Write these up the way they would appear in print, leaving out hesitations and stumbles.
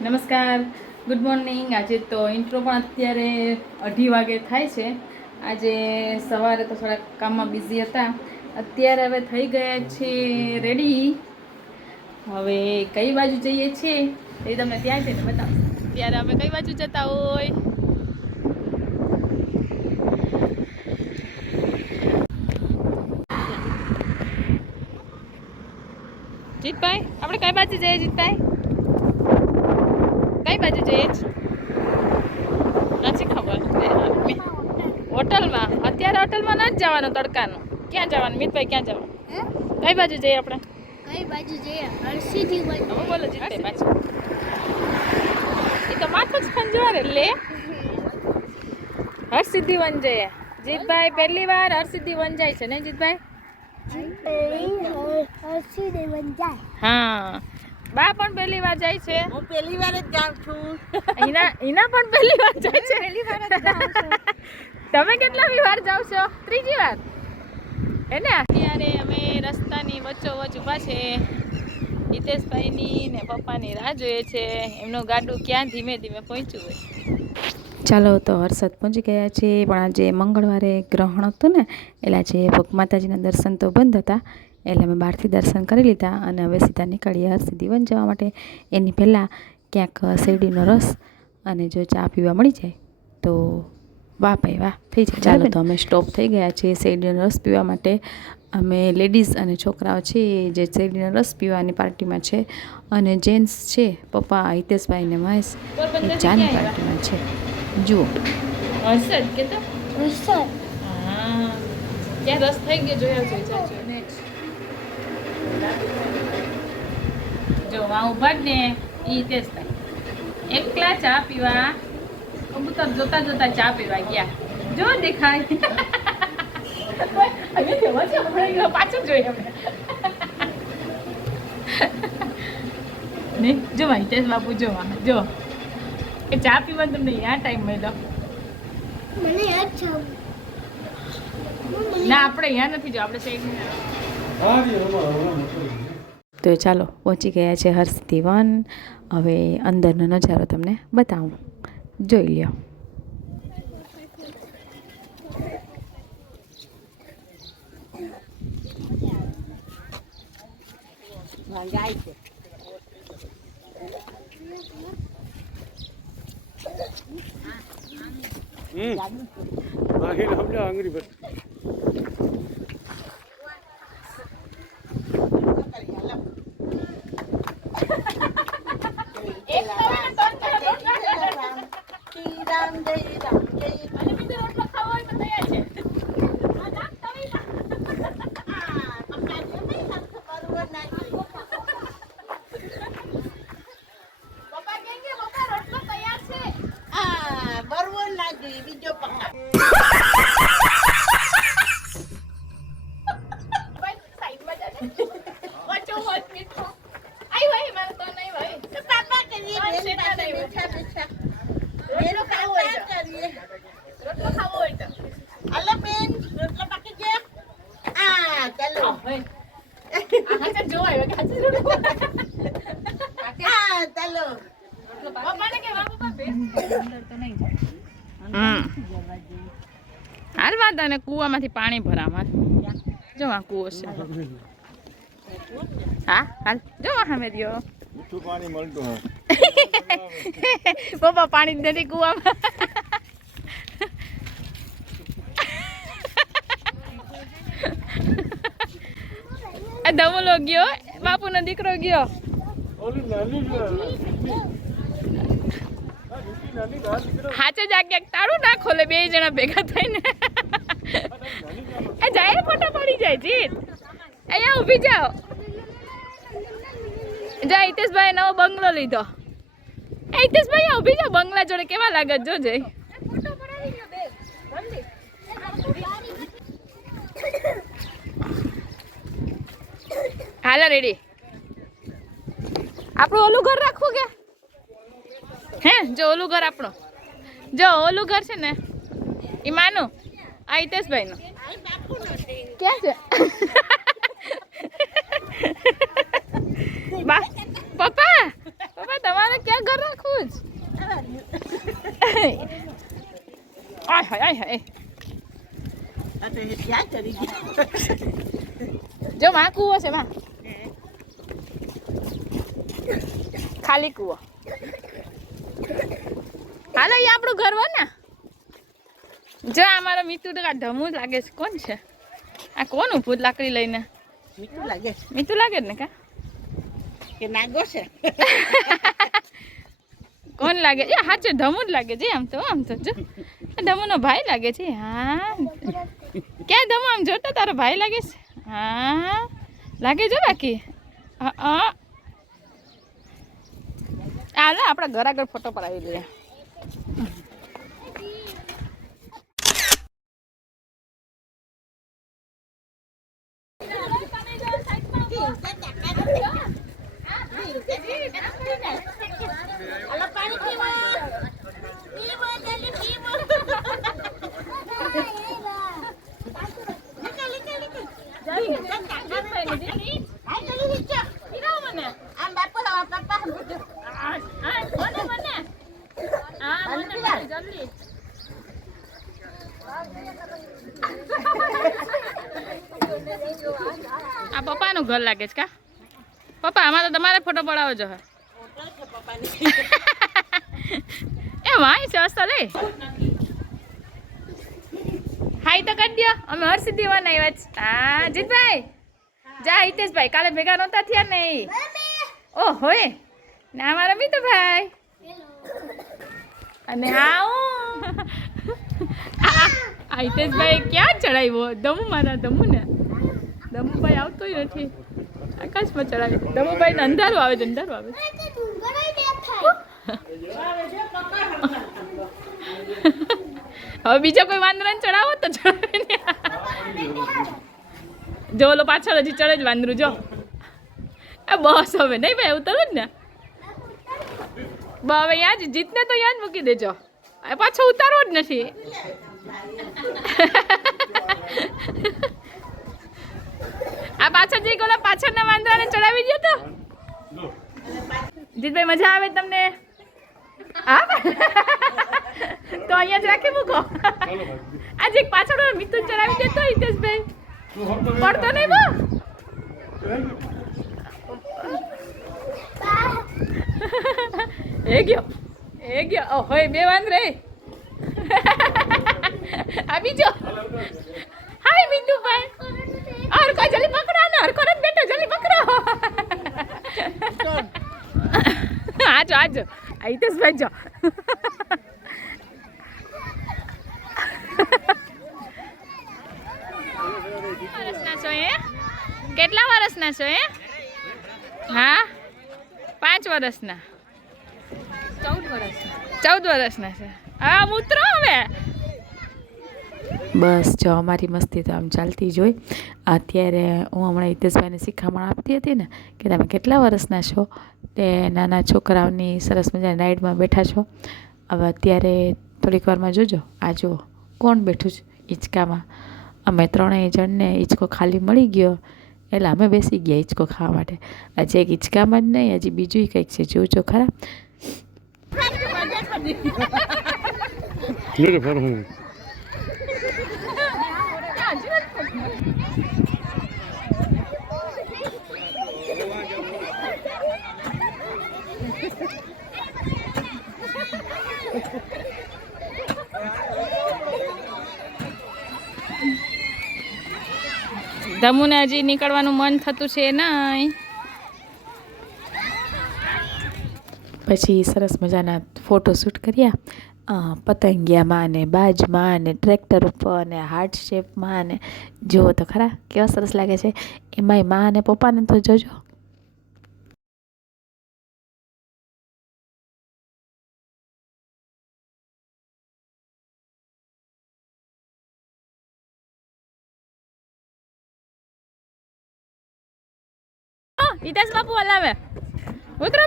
નમસ્કાર, good morning. આજે તો ઇન્ટ્રો પણ અત્યારે 2:30 વાગે થાય છે. આજે સવારે તો થોડાક કામમાં બિઝી હતા. અત્યારે હવે થઈ ગયા છે રેડી. હવે કઈ બાજુ જઈએ છીએ એ તમને ત્યાં જઈને બતાવશું. ત્યારે અમે કઈ બાજુ જતા હોય જીતભાઈ, આપણે કઈ બાજુ જઈએ જીતભાઈ? કઈ બાજુ જઈએ નથી ખબર. હોટલમાં? અત્યારે હોટલમાં નથી જવાનું તડકાનું. ક્યાં જવાનું મિતભાઈ, ક્યાં જવાનું? કઈ બાજુ જઈએ આપણે? કઈ બાજુ જઈએ? હરસીથી હવે બોલો જીતભાઈ પાછું. એ તો માથું જ ખંજવારે લે. હરસિદ્ધિ વન જઈએ. જીતભાઈ પહેલી વાર હરસિદ્ધિ વન જાય છે ને જીતભાઈ? હા, બા પણ પહેલી વાર જાય છે. હું પહેલી વાર જ જાઉં છું. ઈના પણ પહેલી વાર જાય છે. તમે કેટલામી વાર જાવ છો? ત્રીજી વાર હે ને? અત્યારે અમે રસ્તાની વચ્ચોવચ્ચ ઊભા છે. હિતેશભાઈની ને પપ્પાની રાહ જોઈએ છે. એમનું ગાડું ક્યાં ધીમે ધીમે પહોંચ્યું હોય. ચાલો, તો હર્ષદ પહોંચી ગયા છે. પણ આજે મંગળવારે ગ્રહણ હતું ને, એટલે આજે માતાજીના દર્શન તો બંધ હતા. એટલે અમે બહારથી દર્શન કરી લીધા અને હવે સીધા નીકળીએ હરસિદ્ધિ વન જવા માટે. એની પહેલાં ક્યાંક શેરડીનો રસ અને જો ચા પીવા મળી જાય તો વાહ ભાઈ વાહ થઈ જાય. ચાલો, તો અમે સ્ટોપ થઈ ગયા છીએ શેરડીનો રસ પીવા માટે. અમે લેડીઝ અને છોકરાઓ છે જે શેરડીનો રસ પીવાની પાર્ટીમાં છે, અને જેન્ટ્સ છે પપ્પા હિતેશભાઈ ને મહેશ ચાની પાર્ટીમાં છે. જુઓ હર્ષદ કે તો હર્ષદ. હા, ત્યાં રસ થઈ ગયો જોયો છે. ચાચો નેક્સ્ટ જો આ ઉભા જ ને એ હિતેશભાઈ એકલા ચા પીવા કબૂતર જોતા જોતા ચા પીવા ગયા. જો દેખાય પાછું જોઈએ ને. જો હિતેશ બાપુ જો એ ચા પીવાનું તમને યા ટાઈમ મળ્યો. મને યાદ છે. ના, આપણે અહીંયા નથી જો, આપણે સાઈડ. તો ચાલો પહોંચી ગયા છે હરસિદ્ધિ વન. હવે અંદરનો નજારો તમને બતાવું, જોઈ લ્યો. જાય છે. આંગળી પર બીજો પકડ. હાલ વાત અને કૂવામાંથી પાણી ભરાવા. જો આ કૂવો છે. હા હાલ જો સામે રહ્યો. પાણી મળતું હોય. પપ્પા પાણી જ નથી કૂવામાં. ધમલો ગયો, બાપુનો દીકરો ગયો. હાચે જાગ્યા તાળું ના ખોલે, બે જણા ભેગા થઈને જાય ફોટો પડી જાય. જીત અહીંયા ઊભી જાઓ. જા હિતેશભાઈ નવો બંગલો લીધો. હિતેશભાઈ ઊભી જાઓ, બંગલા જોડે કેવા લાગે જોજે. હાલા રેડી. આપણું ઓલું ઘર રાખવું કે હે? જો ઓલું ઘર આપણું, જો ઓલું ઘર છે ને એ માનું આ હિતેશભાઈ નું. ક્યાં છે? પપ્પા પપ્પા તમારે ક્યાં ઘર આય હાય આય હાય આ તો એ ક્યાં ચડી ગઈ જો માં કૂવો છે માં ખાલી કૂવો હાલો એ આપણું ઘર હોય ને જો આ મારો મીઠું તો ઢમું લાગે છે કોણ છે આ કોણ ઊભું લાકડી લઈને મીઠું લાગે મીઠું લાગે ને કા કે નાગો છે કોણ લાગે એ સાચું ઢમું જ લાગે છે આમ તો જો ઢમુનો ભાઈ લાગે છે હા ક્યાં ઢમુ આમ જોતો તારો ભાઈ લાગે છે હા લાગે જો બાકી હાલો આપણા ઘર આગળ ફોટો પડાવી લઈએ આ પપ્પાનું ઘર લાગે છે કા પપ્પા આમાં તો તમારે ફોટો પડાવો જો એ વાય છે અસલ એ હાઈ તો કરી દો અમે હરસિદ્ધિ વન આવ્યા છે હા જીતભાઈ જા હિતેશભાઈ કાલે ભેગા નહોતા થયા ને ઓ હોય ને અમારા મીતુભાઈ અને હા આ હિતેશભાઈ ક્યાં ચડાવ્યો દમુ મારા દમુ ને દમુભાઈ આવતોય નથી આકાશમાં ચડાવી દમુભાઈ ને અંધારું આવે છે અંધારું આવે હવે બીજો કોઈ વાંદરાને ચડાવો તો ચડાવે જો ઓલો પાછળ હજી ચડે જ વાંદરું જો આ બસ હવે નહીં ભાઈ ઉતરવું જ ને હવે યાદ જીતને તો યાદ મૂકી દેજો પાછો ઉતારવો જ નથી આ પાછળ જઈ ગયો પાછળના વાંદરાને ચડાવી દો તો જીતભાઈ મજા આવે તમને હા તો અહીંયા જ રાખી મૂકો આજે પાછળ મીઠું ચડાવી દેતો હિતેશભાઈ પડતો નહીં બો એ ગયો હોય બે વાંદરે આ બીજો હાય મીઠુભાઈ હરકો જલ્દી પકડો ને હરકો ને બેટો જલ્દી પકડો આજો આ હિતેશભાઈ જો કેટલા વર્ષના છો એ હા 5 વર્ષના 14 વર્ષના છે હા મૂત્રો હવે બસ જો અમારી મસ્તી તો આમ ચાલતી જ હોય અત્યારે હું હમણાં હિતેશભાઈને શિખામણ આપતી હતી ને કે તમે કેટલા વર્ષના છો તે નાના છોકરાઓની સરસ મજાની રાઈડમાં બેઠા છો હવે અત્યારે થોડીક વારમાં જોજો આ જુઓ કોણ બેઠું છે હિંચકામાં અમે ત્રણેય જણને હિંચકો ખાલી મળી ગયો એટલે અમે બેસી ગયા હિંચકો ખાવા માટે હજી એક હિંચકામાં જ નહીં હજી બીજું કંઈક છે જોજો ખરા ધમુને હજી નીકળવાનું મન થતું છે નહીં પછી સરસ મજાના ફોટોશૂટ કર્યા પતંગિયામાં અને બાજમાં અને ટ્રેક્ટર ઉપર અને હાર્ટ શેપમાં અને જુઓ તો ખરા કેવા સરસ લાગે છે એમાંય મા અને પપ્પાને તો જોજો હિતેશ બાપુ હલાવે ઉતરો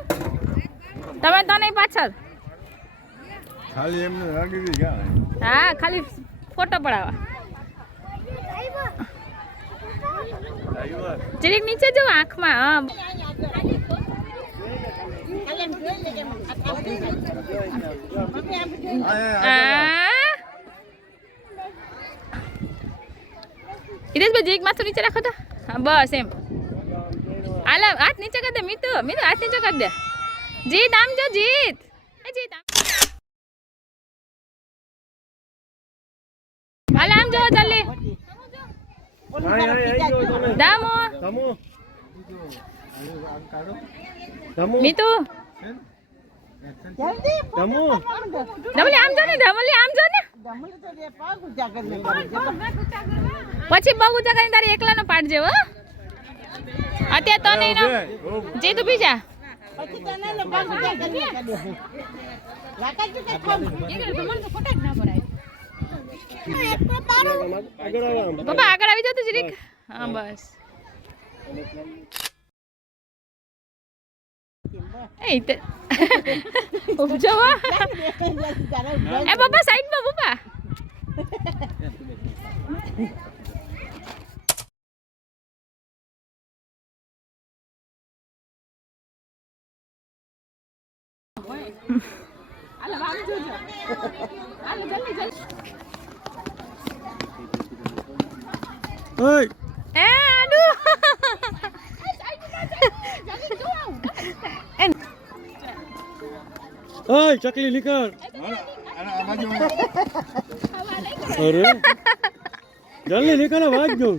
તમે તો નહીં પાછળ ખાલી એમને લાગી હતી ક્યાં હા ખાલી ફોટો પડાવવા જરીક નીચે જો આંખમાં હા હિતેશભાઈ જીક માથું નીચે રાખો તો હા બસ એમ આલા હાથ નીચે કરી દે મીતુ હાથ નીચે કરી દે જીત આમ જો જીત એ જીત આલા આમ જો જલ્દી દામો મીતુ ધમલી આમ જો ને પછી બહુ ઊંચા કરીને તારે એકલાનો પાડજે હો અત્યારે તો નહીં જે તું બીજા પપ્પા આગળ આવી જાવ તો જરીક હા બસ એ ઉપજો એ પપ્પા સાઈડમાં પપ્પા ઓય એ આડુ ઓય ચકલી નીકળ આ બાજુ અરે જલ્દી નીકળ વાજ જો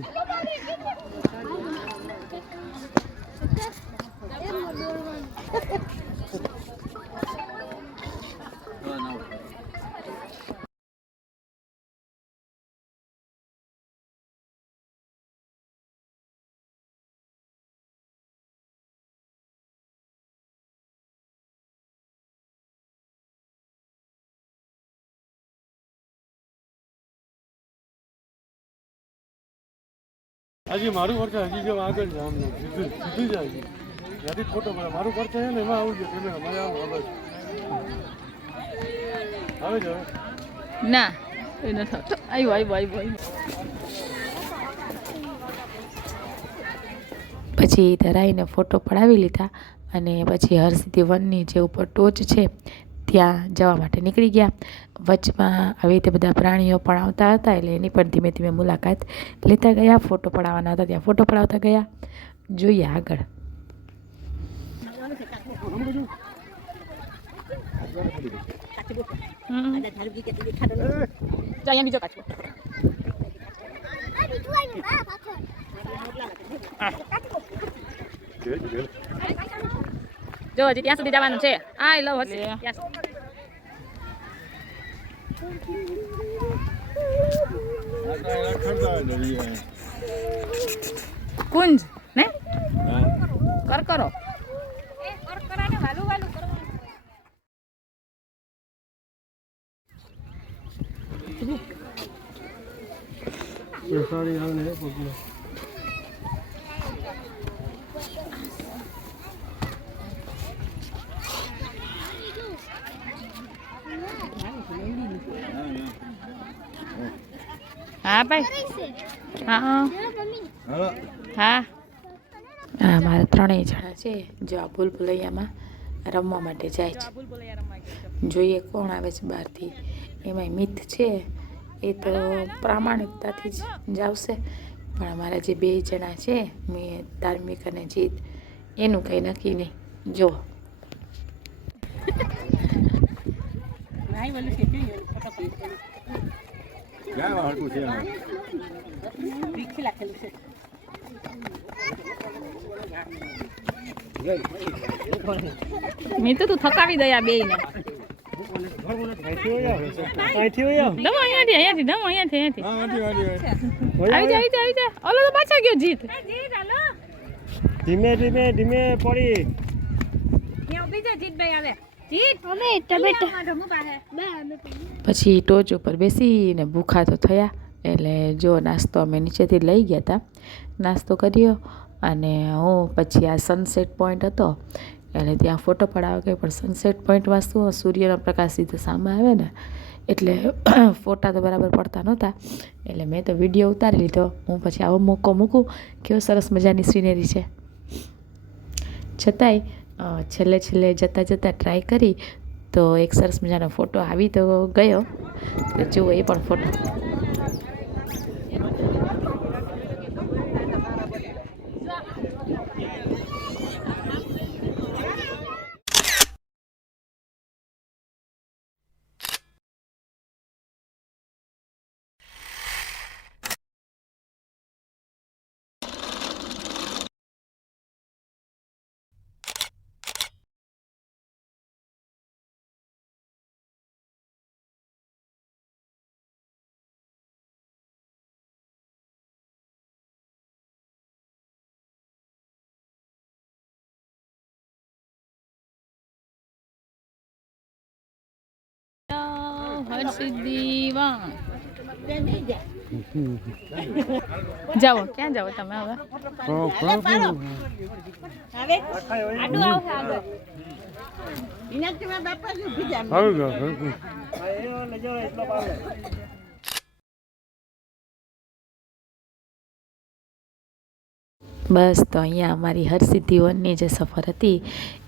હજી મારું પડશે હજી જો આગળ છે આમ સીધું જાય ત્યાંથી ફોટો પડે મારું પડશે ને એમાં આવું છે કેમેરા મારે આવું હવે આવે છે ના એ નથી આવતો આવ્યો પછી ધરાઈને ફોટો પડાવી લીધા અને પછી હરસિદ્ધિ વનની જે ઉપર ટોચ છે ત્યાં જવા માટે નીકળી ગયા વચમાં આવી રીતે બધા પ્રાણીઓ પણ આવતા હતા એટલે એની પણ ધીમે ધીમે મુલાકાત લેતા ગયા ફોટો પડાવવાના હતા ત્યાં ફોટો પડાવતા ગયા જોઈએ આગળ અહીંયા બીજો કાચો જો હજી ત્યાં સુધી જવાનું છે આ લવ હશે ત્યાં કુંજ ને કરો સારી આવે ને પગલો હા ભાઈ હા હાલો હા હા મારા ત્રણેય જણા છે જો આ ભૂલભુલૈયામાં રમવા માટે જાય છે જોઈએ કોણ આવે છે બહારથી એમાંય મિથ છે એ તો પ્રામાણિકતાથી જ જાવશે પણ અમારા જે બે જણા છે મેં ધાર્મિક અને જીત એનું કંઈ નક્કી નહીં જો ક્યાં હરકું છે મેં તો તું થકાવી દયા બે ને અહીંથી હોય દમો અહીંયાથી દમો અહીંયાથી હા વાટી આવી જા ઓલો તો પાછા ગયો જીત ધીમે ધીમે ધીમે પડી પછી ટોચ ઉપર બેસીને ભૂખા તો થયા એટલે જો નાસ્તો અમે નીચેથી લઈ ગયા હતા નાસ્તો કર્યો અને હું પછી આ સનસેટ પોઈન્ટ હતો એટલે ત્યાં ફોટો પડાવવા ગઈ પણ સનસેટ પોઈન્ટમાં શું સૂર્યનો પ્રકાશ સીધો સામે આવે ને એટલે ફોટા તો બરાબર પડતા નહોતા એટલે મેં તો વિડીયો ઉતારી લીધો હું પછી આવો મોકો મૂકું કેવો સરસ મજાની સિનેરી છે છતાંય છેલ્લે જતાં ટ્રાય કરી તો એક સરસ મજાનો ફોટો આવી તો ગયો, તો જુઓ એ પણ ફોટો. હરસિદ્ધિ વાહ. ત્યાં નહીં જાય. જાઓ, ક્યાં જાઓ તમે હવે? હવે આડું આવશે આગળ. મીનાક્ષીમાં બાપા જ ઊભી જાય. આવી ગયા બસ તો અહીંયા અમારી હરસિદ્ધિ વનની જે સફર હતી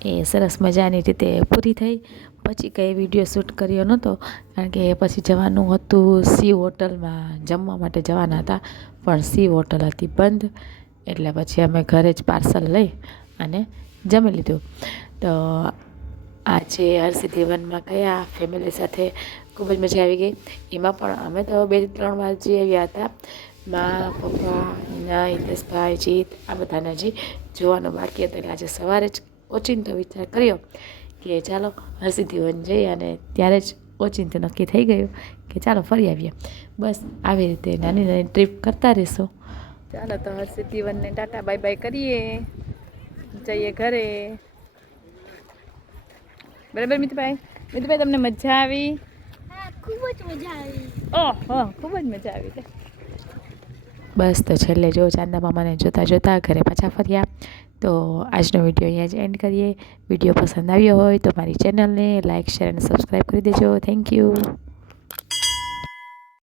એ સરસ મજાની રીતે પૂરી થઈ. પછી કંઈ વિડીયો શૂટ કર્યો નહોતો, કારણ કે પછી જવાનું હતું સી હોટલમાં જમવા માટે જવાના હતા, પણ સી હોટલ હતી બંધ, એટલે પછી અમે ઘરે જ પાર્સલ લઈ અને જમી લીધું. તો આજે હરસિદ્ધિ વનમાં ગયા ફેમિલી સાથે, ખૂબ જ મજા આવી ગઈ. એમાં પણ અમે તો 2-3 વાર જઈ આવ્યા હતા. મા, પપ્પા, ના, હિતેશભાઈ, જીત, આ બધાને હજી જોવાનું બાકી હતું. એટલે આજે સવારે જ ઓચિંતો વિચાર કર્યો કે ચાલો હરસિદ્ધિ વન જઈએ, અને ત્યારે જ ઓચિંતો નક્કી થઈ ગયું કે ચાલો ફરી આવીએ. બસ આવી રીતે નાની નાની ટ્રીપ કરતા રહીશું. ચાલો તો હરસિદ્ધિ વનને ટાટા બાય બાય કરીએ, જઈએ ઘરે. બરાબર મિતુભાઈ? મિતુભાઈ તમને મજા આવી? હા, ખૂબ જ મજા આવી. ઓહો, ખૂબ જ મજા આવી છે. બસ તો છેલ્લે જો ચાંદા મામાને જોતાં જોતાં ઘરે પાછા ફર્યા. તો આજનો વિડીયો અહીંયા જ એન્ડ કરીએ. વિડીયો પસંદ આવ્યો હોય તો મારી ચેનલને લાઇક, શેર અને સબસ્ક્રાઈબ કરી દેજો. Thank you.